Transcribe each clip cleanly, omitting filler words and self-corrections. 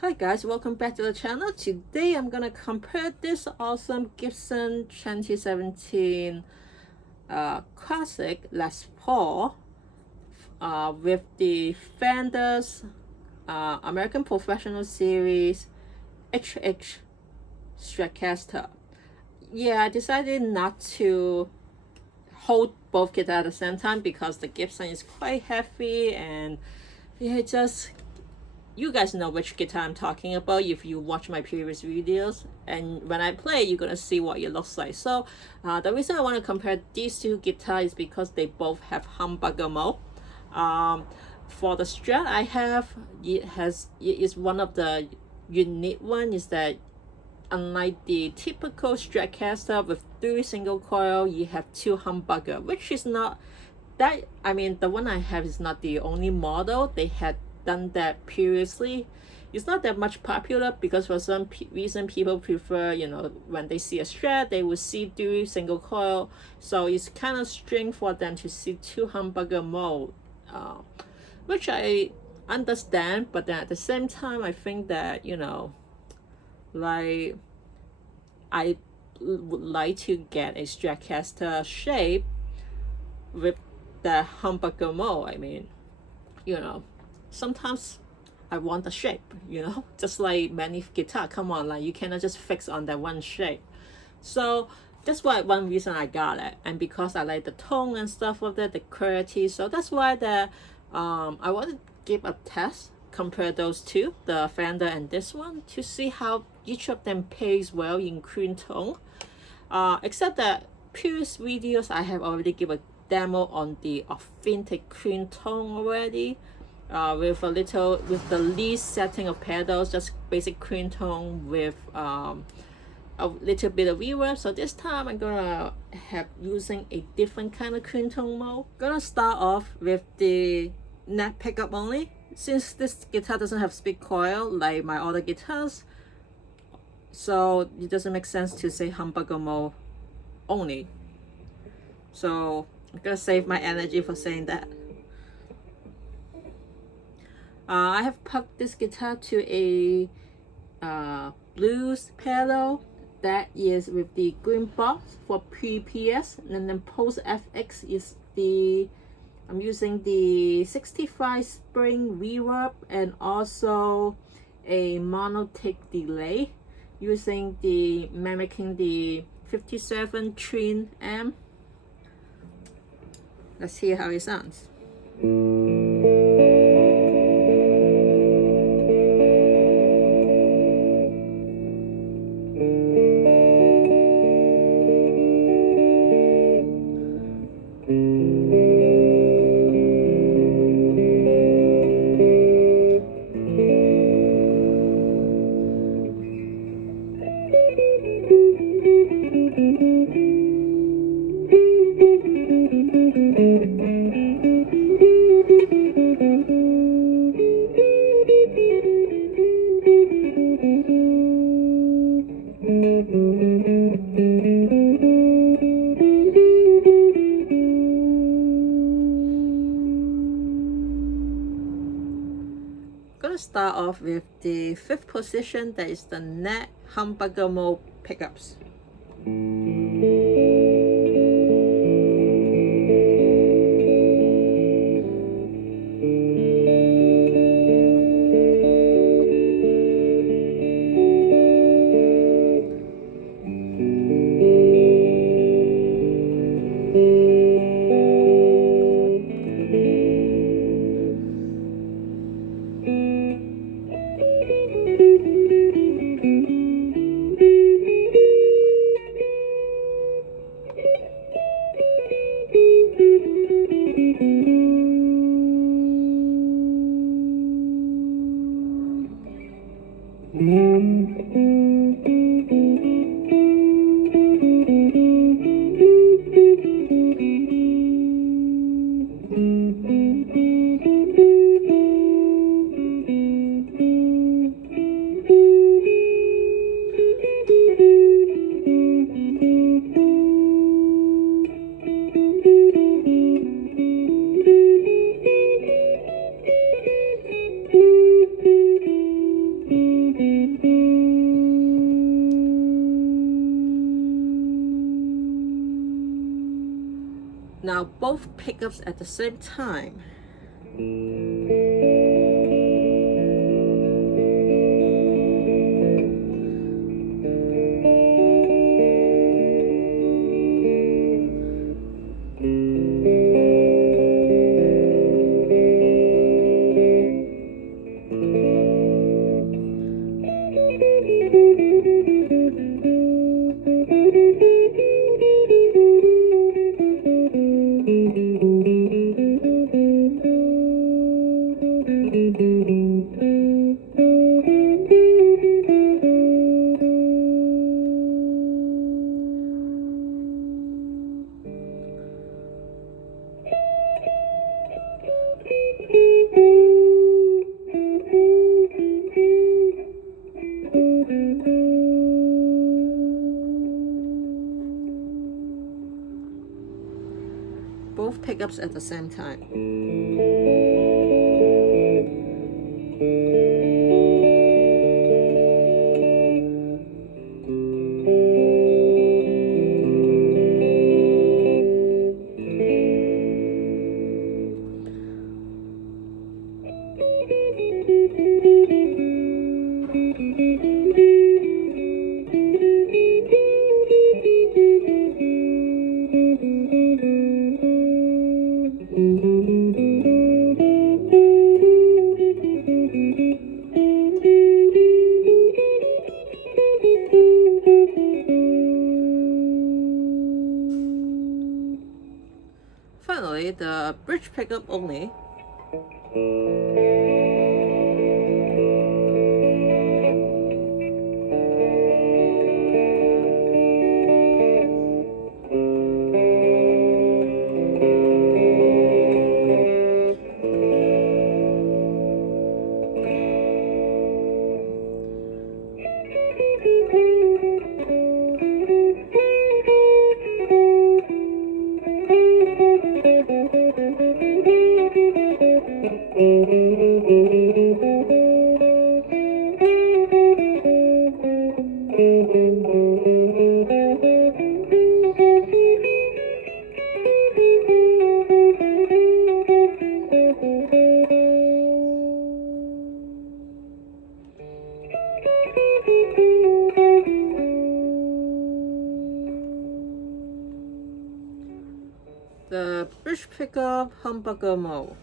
Hi guys, welcome back to the channel. Today I'm gonna compare this awesome Gibson 2017 classic Les Paul with the Fender's American Professional Series HH stratocaster. Yeah, I decided not to hold both guitars at the same time because the Gibson is quite heavy, and yeah, you guys know which guitar I'm talking about if you watch my previous videos, and when I play you're gonna see what it looks like. So the reason I want to compare these two guitars is because they both have humbucker mode. For the Strat I have, it is one of the unique one is that unlike the typical Stratocaster with 3 single coil, you have 2 humbucker, which is not that, I mean, the one I have is not the only model. They had done that previously. It's not that much popular because for some reason people prefer, when they see a Strat, they will see 3 single coil. So it's kind of strange for them to see 2 humbucker mode, which I understand. But then at the same time, I think that, like, I would like to get a Stratocaster shape with the humbucker mode. I mean, sometimes I want the shape, just like many guitar. Come on, like you cannot just fix on that one shape. So that's why one reason I got it, and because I like the tone and stuff of that, the quality. So that's why I want to give a test, compare those two, the Fender and this one, to see how each of them plays well in clean tone. Except that previous videos I have already given a demo on the authentic clean tone already, with the least setting of pedals, just basic clean tone with a little bit of reverb. So this time I'm gonna have using a different kind of clean tone mode. Gonna start off with the neck pickup only, since this guitar doesn't have split coil like my other guitars, so it doesn't make sense to say humbucker mode only. So I'm gonna save my energy for saying that. I have plugged this guitar to a blues pedal that is with the green box for pre-PS, and then post FX is I'm using the 65 spring reverb and also a monotic delay using mimicking the 57 Trin amp. Let's hear how it sounds. Gonna start off with the 5th position, that is the neck humbucker mode pickups. Now both pickups at the same time. Both pickups at the same time. Finally, the bridge pickup only. The bridge pickup humbucker mode.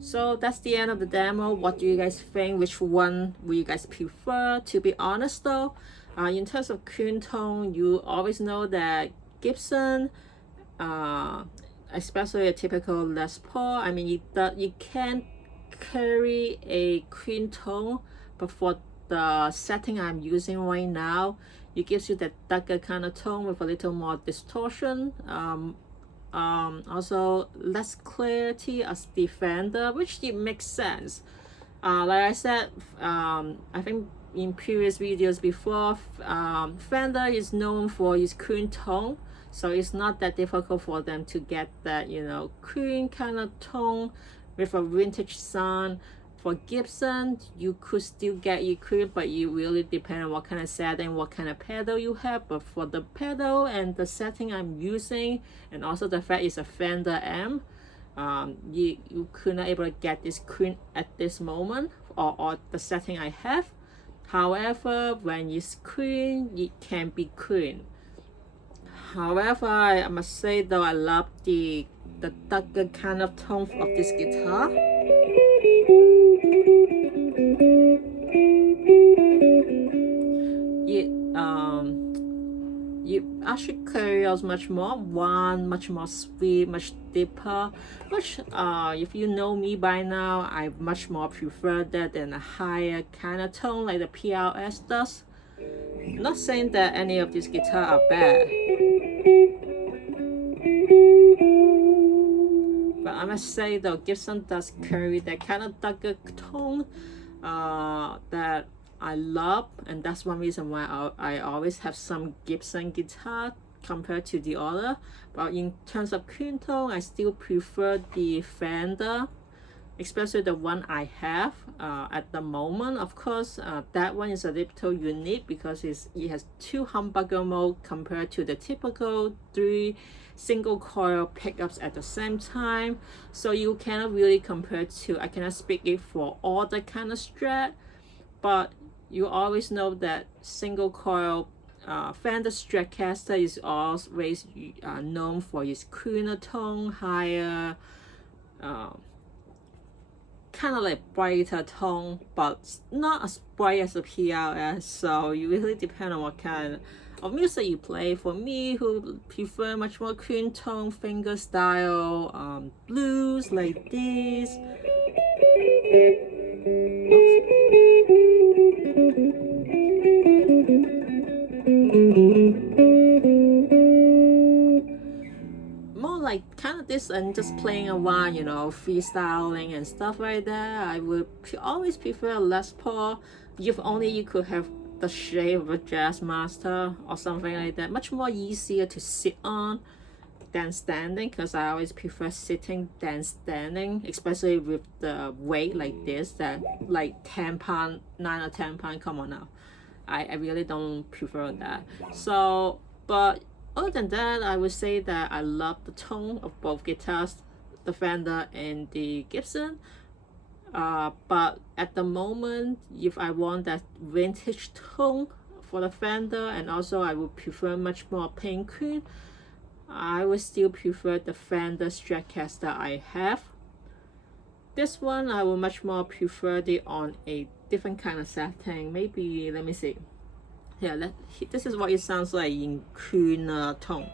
So that's the end of the demo. What do you guys think? Which one will you guys prefer? To be honest though, in terms of clean tone, you always know that Gibson, especially a typical Les Paul, I mean, you can carry a clean tone, but for the setting I'm using right now, it gives you that darker kind of tone with a little more distortion. Also less clarity as the Fender, which it makes sense. Like I said, I think in previous videos before, Fender is known for its clean tone, so it's not that difficult for them to get that, you know, clean kind of tone with a vintage sound. For Gibson, you could still get it clean, but it really depends on what kind of setting, what kind of pedal you have. But for the pedal and the setting I'm using, and also the fact it's a Fender amp, you could not able to get this clean at this moment, or the setting I have. However, when it's clean, it can be clean. However, I must say though, I love the darker kind of tone of this guitar. feels much more warm, much more sweet, much deeper, which if you know me by now, I much more prefer that than a higher kind of tone like the PRS does. Not saying that any of these guitars are bad, but I must say though, Gibson does carry that kind of darker tone that I love, and that's one reason why I always have some Gibson guitar compared to the other. But in terms of clean tone, I still prefer the Fender, especially the one I have at the moment. Of course, that one is a little unique because it has 2 humbucker mode compared to the typical 3 single coil pickups at the same time. So you cannot really compare to, I cannot speak it for all the kind of Strat, but you always know that single coil Fender Stratocaster is always known for its cleaner tone, higher, kind of like brighter tone, but not as bright as a PRS. So you really depend on what kind of music you play. For me, who prefer much more clean tone, finger style, blues like this. More like kind of this and just playing around, you know, freestyling and stuff like that. I would always prefer a Les Paul. If only you could have the shape of a jazz master or something like that. Much more easier to sit on than standing, because I always prefer sitting than standing, especially with the weight like this, that like 10 pound, 9 or 10 pound, come on now. I really don't prefer that. So, but other than that, I would say that I love the tone of both guitars, the Fender and the Gibson. But at the moment, if I want that vintage tone for the Fender, and also I would prefer much more pink cream, I would still prefer the Fender Stratocaster I have. This one I would much more prefer it on a different kind of setting. Maybe, let me see. Yeah, this is what it sounds like in cleaner tone.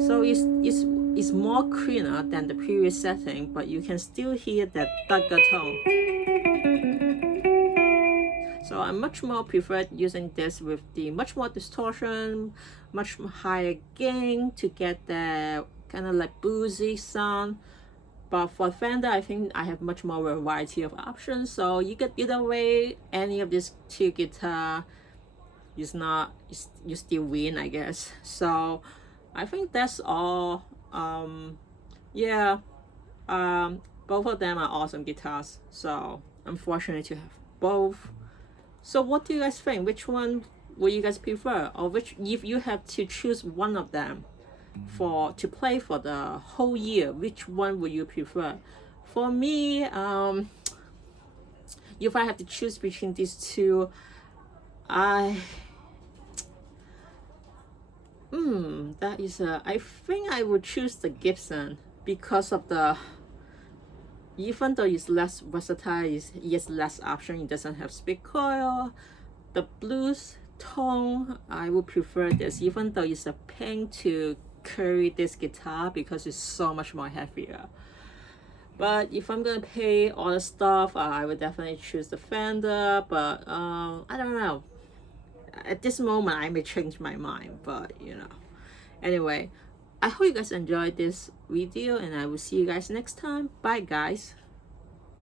So it's more cleaner than the previous setting, but you can still hear that darker tone. So I much more prefer using this with the much more distortion, much higher gain to get the kind of like bluesy sound. But for Fender, I think I have much more variety of options. So you get either way, any of these 2 guitar is not, you still win, I guess. So I think that's all. Yeah, both of them are awesome guitars. So I'm fortunate to have both. So what do you guys think? Which one would you guys prefer? Or which, if you have to choose one of them to play for the whole year, which one would you prefer? For me, if I have to choose between these 2, I think I would choose the Gibson, because of the, even though it's less versatile, it's less option, it doesn't have split coil, the blues tone, I would prefer this, even though it's a pain to carry this guitar because it's so much more heavier. But if I'm gonna pay all the stuff, I would definitely choose the Fender. But I don't know, at this moment I may change my mind, but you know. Anyway, I hope you guys enjoyed this video, and I will see you guys next time. Bye guys.